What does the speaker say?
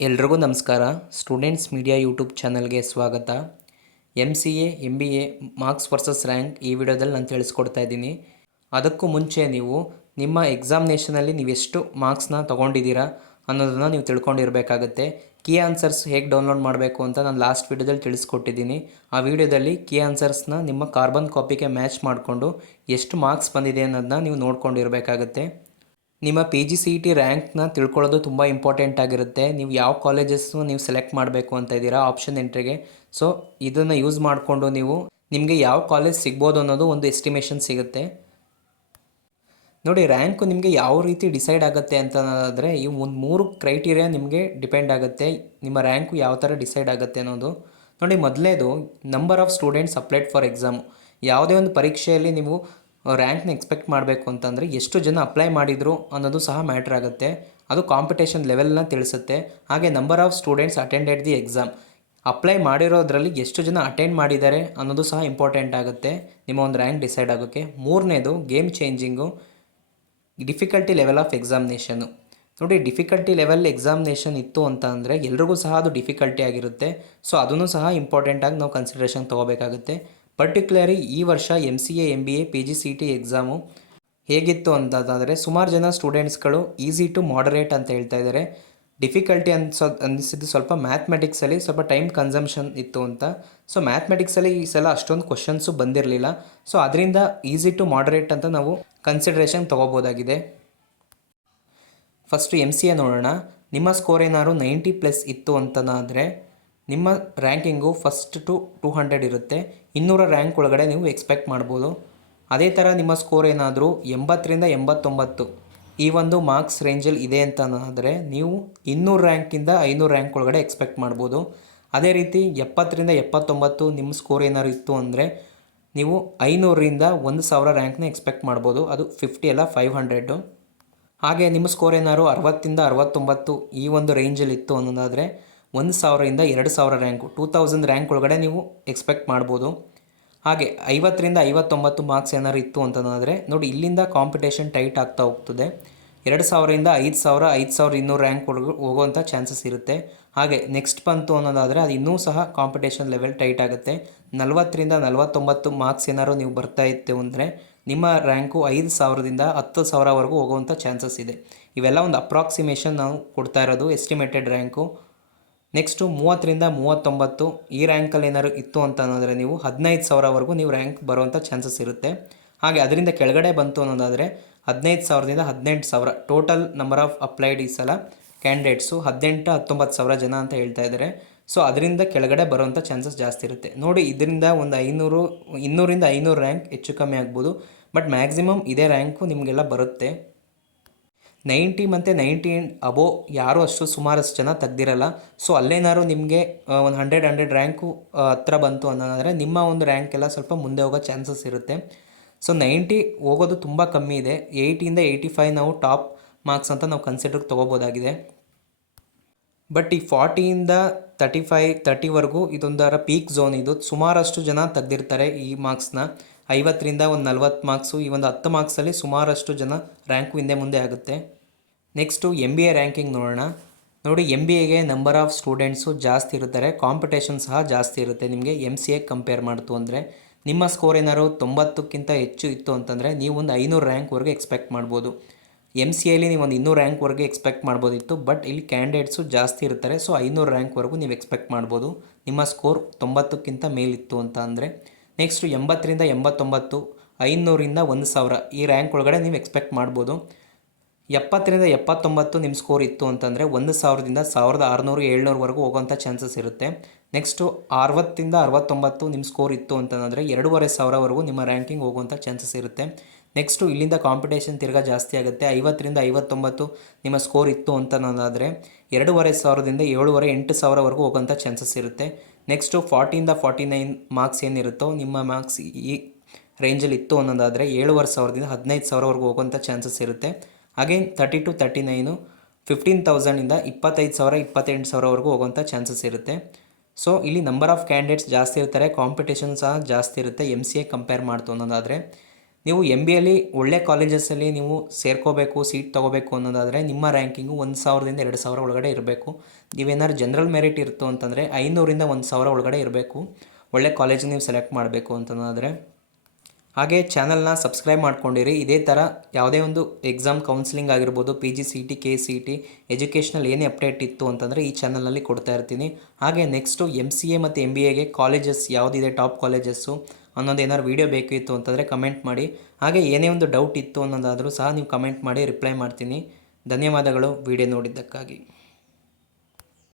ಎಲ್ರಿಗೂ ನಮಸ್ಕಾರ. Students media YouTube ಚಾನಲ್ಗೆ ಸ್ವಾಗತ. MCA MBA marks versus rank ಈ ವಿಡಿಯೋದಲ್ಲಿ ನಾನು ತಿಳಿಸ್ಕೊಡ್ತಾ ಇದ್ದೀನಿ. ಅದಕ್ಕೂ ಮುಂಚೆ ನೀವು ನಿಮ್ಮ ಎಕ್ಸಾಮಿನೇಷನಲ್ಲಿ ನೀವೆಷ್ಟು ಮಾರ್ಕ್ಸ್ನ ತೊಗೊಂಡಿದ್ದೀರಾ ಅನ್ನೋದನ್ನು ನೀವು ತಿಳ್ಕೊಂಡಿರಬೇಕಾಗತ್ತೆ. ಕೀ ಆನ್ಸರ್ಸ್ ಹೇಗೆ ಡೌನ್ಲೋಡ್ ಮಾಡಬೇಕು ಅಂತ ನಾನು ಲಾಸ್ಟ್ ವಿಡಿಯೋದಲ್ಲಿ ತಿಳಿಸ್ಕೊಟ್ಟಿದ್ದೀನಿ. ಆ ವಿಡಿಯೋದಲ್ಲಿ ಕೀ ಆನ್ಸರ್ಸ್ನ ನಿಮ್ಮ ಕಾರ್ಬನ್ ಕಾಪಿಗೆ ಮ್ಯಾಚ್ ಮಾಡಿಕೊಂಡು ಎಷ್ಟು ಮಾರ್ಕ್ಸ್ ಬಂದಿದೆ ಅನ್ನೋದನ್ನ ನೀವು ನೋಡ್ಕೊಂಡಿರಬೇಕಾಗತ್ತೆ. ನಿಮ್ಮ PGCET ರ್ಯಾಂಕ್ನ ತಿಳ್ಕೊಳ್ಳೋದು ತುಂಬ ಇಂಪಾರ್ಟೆಂಟ್ ಆಗಿರುತ್ತೆ. ನೀವು ಯಾವ ಕಾಲೇಜಸ್ಸು ನೀವು ಸೆಲೆಕ್ಟ್ ಮಾಡಬೇಕು ಅಂತ ಇದ್ದೀರಾ ಆಪ್ಷನ್ ಎಂಟ್ರಿಗೆ. ಸೊ ಇದನ್ನು ಯೂಸ್ ಮಾಡಿಕೊಂಡು ನೀವು ನಿಮಗೆ ಯಾವ ಕಾಲೇಜ್ ಸಿಗ್ಬೋದು ಅನ್ನೋದು ಒಂದು ಎಸ್ಟಿಮೇಷನ್ ಸಿಗುತ್ತೆ. ನೋಡಿ, ರ್ಯಾಂಕು ನಿಮಗೆ ಯಾವ ರೀತಿ ಡಿಸೈಡ್ ಆಗುತ್ತೆ ಅಂತಂದರೆ ಈ ಒಂದು 3 ಕ್ರೈಟೀರಿಯಾ ನಿಮಗೆ ಡಿಪೆಂಡ್ ಆಗುತ್ತೆ. ನಿಮ್ಮ ರ್ಯಾಂಕು ಯಾವ ಥರ ಡಿಸೈಡ್ ಆಗುತ್ತೆ ಅನ್ನೋದು ನೋಡಿ. ಮೊದಲನೇದು number of students applied for exam. ಯಾವುದೇ ಒಂದು ಪರೀಕ್ಷೆಯಲ್ಲಿ ನೀವು ರ್ಯಾಂಕ್ನ ಎಕ್ಸ್ಪೆಕ್ಟ್ ಮಾಡಬೇಕು ಅಂತಂದರೆ ಎಷ್ಟು ಜನ ಅಪ್ಲೈ ಮಾಡಿದರು ಅನ್ನೋದು ಸಹ ಮ್ಯಾಟ್ರ್ ಆಗುತ್ತೆ. ಅದು ಕಾಂಪಿಟೇಷನ್ ಲೆವೆಲ್ನ ತಿಳಿಸುತ್ತೆ. ಹಾಗೆ number of students attended the exam, apply ಮಾಡಿರೋದ್ರಲ್ಲಿ ಎಷ್ಟು ಜನ ಅಟೆಂಡ್ ಮಾಡಿದ್ದಾರೆ ಅನ್ನೋದು ಸಹ ಇಂಪಾರ್ಟೆಂಟ್ ಆಗುತ್ತೆ ನಿಮ್ಮ ಒಂದು ರ್ಯಾಂಕ್ ಡಿಸೈಡ್ ಆಗೋಕ್ಕೆ. ಮೂರನೇದು game changing, difficulty level of examination. ನೋಡಿ, ಡಿಫಿಕಲ್ಟಿ ಲೆವೆಲ್ ಎಕ್ಸಾಮಿನೇಷನ್ ಇತ್ತು ಅಂತ ಅಂದರೆ ಎಲ್ರಿಗೂ ಸಹ ಅದು ಡಿಫಿಕಲ್ಟಿ ಆಗಿರುತ್ತೆ. ಸೊ ಅದನ್ನು ಸಹ ಇಂಪಾರ್ಟೆಂಟಾಗಿ ನಾವು ಕನ್ಸಿಡ್ರೇಷನ್ ತೊಗೋಬೇಕಾಗುತ್ತೆ. ಪರ್ಟಿಕ್ಯುಲರಿ ಈ ವರ್ಷ MCA MBA PGCET ಎಕ್ಸಾಮು ಹೇಗಿತ್ತು ಅಂತಂದರೆ ಸುಮಾರು ಜನ ಸ್ಟೂಡೆಂಟ್ಸ್ಗಳು ಈಸಿ ಟು ಮಾಡರೇಟ್ ಅಂತ ಹೇಳ್ತಾ ಇದ್ದಾರೆ. ಡಿಫಿಕಲ್ಟಿ ಅನಿಸಿದ್ದು ಸ್ವಲ್ಪ ಮ್ಯಾಥ್ಮೆಟಿಕ್ಸಲ್ಲಿ ಸ್ವಲ್ಪ ಟೈಮ್ ಕನ್ಸಂಪ್ಷನ್ ಇತ್ತು ಅಂತ. ಸೊ ಮ್ಯಾಥ್ಮೆಟಿಕ್ಸಲ್ಲಿ ಈ ಸಲ ಅಷ್ಟೊಂದು ಕ್ವಶನ್ಸು ಬಂದಿರಲಿಲ್ಲ. ಸೊ ಅದರಿಂದ ಈಸಿ ಟು ಮಾಡರೇಟ್ ಅಂತ ನಾವು ಕನ್ಸಿಡ್ರೇಷನ್ ತೊಗೋಬೋದಾಗಿದೆ. ಫಸ್ಟು MCA ನೋಡೋಣ. ನಿಮ್ಮ ಸ್ಕೋರ್ ಏನಾದ್ರು 90+ ಇತ್ತು ಅಂತನಾದರೆ ನಿಮ್ಮ ರ್ಯಾಂಕಿಂಗು ಫಸ್ಟ್ ಟು 200 ಇರುತ್ತೆ. 200 ರ್ಯಾಂಕ್ ಒಳಗಡೆ ನೀವು ಎಕ್ಸ್ಪೆಕ್ಟ್ ಮಾಡ್ಬೋದು. ಅದೇ ಥರ ನಿಮ್ಮ ಸ್ಕೋರ್ ಏನಾದರೂ 80ರಿಂದ 89 ಈ ಒಂದು ಮಾರ್ಕ್ಸ್ ರೇಂಜಲ್ಲಿ ಇದೆ ಅಂತಂದರೆ ನೀವು 200 ರ್ಯಾಂಕಿಂದ 500 ರ್ಯಾಂಕ್ ಒಳಗಡೆ ಎಕ್ಸ್ಪೆಕ್ಟ್ ಮಾಡ್ಬೋದು. ಅದೇ ರೀತಿ 70ರಿಂದ 79 ನಿಮ್ಮ ಸ್ಕೋರ್ ಏನಾದ್ರು ಇತ್ತು ಅಂದರೆ ನೀವು 500ರಿಂದ 1000 ರ್ಯಾಂಕ್ನ ಎಕ್ಸ್ಪೆಕ್ಟ್ ಮಾಡ್ಬೋದು. ಅದು 50 ಅಲ್ಲ 500. ಹಾಗೆ ನಿಮ್ಮ ಸ್ಕೋರ್ ಏನಾದ್ರು 60ರಿಂದ 69 ಈ ಒಂದು ರೇಂಜಲ್ಲಿ ಇತ್ತು ಅನ್ನೋದಾದರೆ 1000ರಿಂದ 2000 ರ್ಯಾಂಕು 2000 ರ್ಯಾಂಕ್ ಒಳಗಡೆ ನೀವು ಎಕ್ಸ್ಪೆಕ್ಟ್ ಮಾಡ್ಬೋದು. ಹಾಗೆ 50ರಿಂದ 59 ಮಾರ್ಕ್ಸ್ ಏನಾದ್ರು ಇತ್ತು ಅಂತಂದರೆ ನೋಡಿ, ಇಲ್ಲಿಂದ ಕಾಂಪಿಟೇಷನ್ ಟೈಟ್ ಆಗ್ತಾ ಹೋಗ್ತದೆ. 2000ರಿಂದ 5000 5200 ರ್ಯಾಂಕ್ ಒಳಗೆ ಹೋಗೋವಂಥ ಚಾನ್ಸಸ್ ಇರುತ್ತೆ. ಹಾಗೆ ನೆಕ್ಸ್ಟ್ ಬಂತು ಅನ್ನೋದಾದರೆ ಅದು ಇನ್ನೂ ಸಹ ಕಾಂಪಿಟೇಷನ್ ಲೆವೆಲ್ ಟೈಟ್ ಆಗುತ್ತೆ. 40ರಿಂದ 49 ಮಾರ್ಕ್ಸ್ ಏನಾದ್ರು ನೀವು ಬರ್ತಾ ಇತ್ತು ಅಂದರೆ ನಿಮ್ಮ ರ್ಯಾಂಕು 5000ದಿಂದ 10000ವರೆಗೂ ಹೋಗುವಂಥ ಚಾನ್ಸಸ್ ಇದೆ. ಇವೆಲ್ಲ ಒಂದು ಅಪ್ರಾಕ್ಸಿಮೇಷನ್ ನಾವು ಕೊಡ್ತಾ ಇರೋದು, ಎಸ್ಟಿಮೇಟೆಡ್ ರ್ಯಾಂಕು. ನೆಕ್ಸ್ಟು 30ರಿಂದ 39 ಈ ರ್ಯಾಂಕಲ್ಲಿ ಏನಾದ್ರು ಇತ್ತು ಅಂತ ಅನ್ನೋದ್ರೆ ನೀವು 15000ವರೆಗೂ ನೀವು ರ್ಯಾಂಕ್ ಬರುವಂಥ ಚಾನ್ಸಸ್ ಇರುತ್ತೆ. ಹಾಗೆ ಅದರಿಂದ ಕೆಳಗಡೆ ಬಂತು ಅನ್ನೋದಾದರೆ 15000ದಿಂದ 18000 ಟೋಟಲ್ ನಂಬರ್ ಆಫ್ ಅಪ್ಲೈಡ್ ಈ ಸಲ ಕ್ಯಾಂಡಿಡೇಟ್ಸು 18-19 ಜನ ಅಂತ ಹೇಳ್ತಾ ಇದ್ದಾರೆ. ಸೊ ಅದರಿಂದ ಕೆಳಗಡೆ ಬರುವಂಥ ಚಾನ್ಸಸ್ ಜಾಸ್ತಿ ಇರುತ್ತೆ. ನೋಡಿ, ಇದರಿಂದ ಒಂದು 200ರಿಂದ 500 ರ್ಯಾಂಕ್ ಹೆಚ್ಚು ಕಮ್ಮಿ ಆಗ್ಬೋದು. ಬಟ್ ಮ್ಯಾಕ್ಸಿಮಮ್ ಇದೇ ರ್ಯಾಂಕು ನಿಮಗೆಲ್ಲ ಬರುತ್ತೆ. 90 ಮತ್ತು 90 ಅಬೋ ಯಾರೂ ಅಷ್ಟು ಸುಮಾರಷ್ಟು ಜನ ತೆಗ್ದಿರಲ್ಲ. ಸೊ ಅಲ್ಲೇನಾದ್ರು ನಿಮಗೆ ಒಂದು 100 ರ್ಯಾಂಕು ಹತ್ರ ಬಂತು ಅನ್ನೋದಾದರೆ ನಿಮ್ಮ ಒಂದು ರ್ಯಾಂಕ್ ಎಲ್ಲ ಸ್ವಲ್ಪ ಮುಂದೆ ಹೋಗೋ ಚಾನ್ಸಸ್ ಇರುತ್ತೆ. ಸೊ 90 ಹೋಗೋದು ತುಂಬ ಕಮ್ಮಿ ಇದೆ. 80ಯಿಂದ 85 ನಾವು ಟಾಪ್ ಮಾರ್ಕ್ಸ್ ಅಂತ ನಾವು ಕನ್ಸಿಡರ್ಗೆ ತೊಗೋಬೋದಾಗಿದೆ. ಬಟ್ ಈ 40ಯಿಂದ 30ವರೆಗೂ ಇದೊಂಥರ ಪೀಕ್ ಝೋನ್. ಇದು ಸುಮಾರಷ್ಟು ಜನ ತೆಗ್ದಿರ್ತಾರೆ ಈ ಮಾರ್ಕ್ಸ್ನ. 50ರಿಂದ ಒಂದು 40 ಮಾರ್ಕ್ಸು, ಈ ಒಂದು 10 ಮಾರ್ಕ್ಸಲ್ಲಿ ಸುಮಾರಷ್ಟು ಜನ ರ್ಯಾಂಕು ಹಿಂದೆ ಮುಂದೆ ಆಗುತ್ತೆ. ನೆಕ್ಸ್ಟು MBA ರ್ಯಾಂಕಿಂಗ್ ನೋಡೋಣ. ನೋಡಿ, MBAಗೆ ನಂಬರ್ ಆಫ್ ಸ್ಟೂಡೆಂಟ್ಸು ಜಾಸ್ತಿ ಇರ್ತಾರೆ, ಕಾಂಪಿಟೇಷನ್ ಸಹ ಜಾಸ್ತಿ ಇರುತ್ತೆ ನಿಮಗೆ MCA ಕಂಪೇರ್ ಮಾಡ್ತು ಅಂದರೆ. ನಿಮ್ಮ ಸ್ಕೋರ್ ಏನಾದ್ರು 90ಕ್ಕಿಂತ ಹೆಚ್ಚು ಇತ್ತು ಅಂತಂದರೆ ನೀವು ಒಂದು 500 ರ್ಯಾಂಕ್ವರೆಗೆ ಎಕ್ಸ್ಪೆಕ್ಟ್ ಮಾಡ್ಬೋದು. MCAಲಿ ನೀವು ಒಂದು 200 ರ್ಯಾಂಕ್ವರೆಗೆ ಎಕ್ಸ್ಪೆಕ್ಟ್ ಮಾಡ್ಬೋದಿತ್ತು. ಬಟ್ ಇಲ್ಲಿ ಕ್ಯಾಂಡಿಡೇಟ್ಸು ಜಾಸ್ತಿ ಇರ್ತಾರೆ. ಸೊ 500 ರ್ಯಾಂಕ್ವರೆಗೂ ನೀವು ಎಕ್ಸ್ಪೆಕ್ಟ್ ಮಾಡ್ಬೋದು ನಿಮ್ಮ ಸ್ಕೋರ್ 90ಕ್ಕಿಂತ ಮೇಲಿತ್ತು ಅಂತ ಅಂದರೆ. ನೆಕ್ಸ್ಟು 80ರಿಂದ 89, 500ರಿಂದ 1000 ಈ ರ್ಯಾಂಕ್ ಒಳಗಡೆ ನೀವು ಎಕ್ಸ್ಪೆಕ್ಟ್ ಮಾಡ್ಬೋದು. 70ರಿಂದ 79 ನಿಮ್ಮ ಸ್ಕೋರ್ ಇತ್ತು ಅಂತಂದರೆ 1000ದಿಂದ 1600 700ವರೆಗೂ ಹೋಗೋವಂಥ ಚಾನ್ಸಸ್ ಇರುತ್ತೆ. ನೆಕ್ಸ್ಟು 60ರಿಂದ 69 ನಿಮ್ಮ ಸ್ಕೋರ್ ಇತ್ತು ಅಂತಂದರೆ 2500ವರೆಗೂ ನಿಮ್ಮ ರ್ಯಾಂಕಿಂಗ್ ಹೋಗುವಂಥ ಚಾನ್ಸಸ್ ಇರುತ್ತೆ. ನೆಕ್ಸ್ಟು ಇಲ್ಲಿಂದ ಕಾಂಪಿಟೇಷನ್ ತಿರ್ಗಾ ಜಾಸ್ತಿ ಆಗುತ್ತೆ. 50ರಿಂದ 59 ನಿಮ್ಮ ಸ್ಕೋರ್ ಇತ್ತು ಅಂತಂದಾದರೆ 2500ದಿಂದ 7,500-8,000ವರೆಗೂ ಹೋಗೋಂಥ ಚಾನ್ಸಸ್ ಇರುತ್ತೆ. ನೆಕ್ಸ್ಟು 40ಯಿಂದ 49 ಮಾರ್ಕ್ಸ್ ಏನಿರುತ್ತೋ ನಿಮ್ಮ ಮಾರ್ಕ್ಸ್ ಈ ರೇಂಜಲ್ಲಿ ಇತ್ತು ಅನ್ನೋದಾದರೆ 7,500ದಿಂದ 15,000ವರೆಗೂ ಹೋಗೋಂಥ ಚಾನ್ಸಸ್ ಇರುತ್ತೆ. ಅಗೇನ್ 30 to 39 15,000ಇಂದ 25,000 28,000ವರೆಗೂ ಹೋಗೋಂಥ ಚಾನ್ಸಸ್ ಇರುತ್ತೆ. ಸೊ ಇಲ್ಲಿ ನಂಬರ್ ಆಫ್ ಕ್ಯಾಂಡಿಡೇಟ್ಸ್ ಜಾಸ್ತಿ ಇರ್ತಾರೆ, ಕಾಂಪಿಟೇಷನ್ ಸಹ ಜಾಸ್ತಿ ಇರುತ್ತೆ MCA ಕಂಪೇರ್ ಮಾಡ್ತು ಅನ್ನೋದಾದರೆ. ನೀವು MBAಲಿ ಒಳ್ಳೆ ಕಾಲೇಜಸಲ್ಲಿ ನೀವು ಸೇರ್ಕೋಬೇಕು, ಸೀಟ್ ತೊಗೋಬೇಕು ಅನ್ನೋದಾದರೆ ನಿಮ್ಮ ರ್ಯಾಂಕಿಂಗು 1,000ದಿಂದ 2,000 ಒಳಗಡೆ ಇರಬೇಕು. ನೀವೇನಾದ್ರು ಜನರಲ್ ಮೆರಿಟ್ ಇತ್ತು ಅಂತಂದರೆ 500ರಿಂದ 1,000 ಒಳಗಡೆ ಇರಬೇಕು. ಒಳ್ಳೆ ಕಾಲೇಜ್ ನೀವು ಸೆಲೆಕ್ಟ್ ಮಾಡಬೇಕು ಅಂತಂದರೆ. ಹಾಗೆ ಚಾನಲ್ನ ಸಬ್ಸ್ಕ್ರೈಬ್ ಮಾಡ್ಕೊಂಡಿರಿ. ಇದೇ ಥರ ಯಾವುದೇ ಒಂದು ಎಕ್ಸಾಮ್ ಕೌನ್ಸಿಲಿಂಗ್ ಆಗಿರ್ಬೋದು, PGCET, KCET, ಎಜುಕೇಷನಲ್ ಏನೇ ಅಪ್ಡೇಟ್ ಇತ್ತು ಅಂತಂದರೆ ಈ ಚಾನಲಲ್ಲಿ ಕೊಡ್ತಾ ಇರ್ತೀನಿ. ಹಾಗೆ ನೆಕ್ಸ್ಟು MCA ಮತ್ತು MBAಗೆ ಕಾಲೇಜಸ್ ಯಾವುದಿದೆ, ಟಾಪ್ ಕಾಲೇಜಸ್ಸು ಅನ್ನೋದೇನಾದ್ರು ವೀಡಿಯೋ ಬೇಕಿತ್ತು ಅಂತಂದರೆ ಕಮೆಂಟ್ ಮಾಡಿ. ಹಾಗೆ ಏನೇ ಒಂದು ಡೌಟ್ ಇತ್ತು ಅನ್ನೋದಾದರೂ ಸಹ ನೀವು ಕಮೆಂಟ್ ಮಾಡಿ ರಿಪ್ಲೈ ಮಾಡ್ತೀನಿ. ಧನ್ಯವಾದಗಳು ವಿಡಿಯೋ ನೋಡಿದ್ದಕ್ಕಾಗಿ.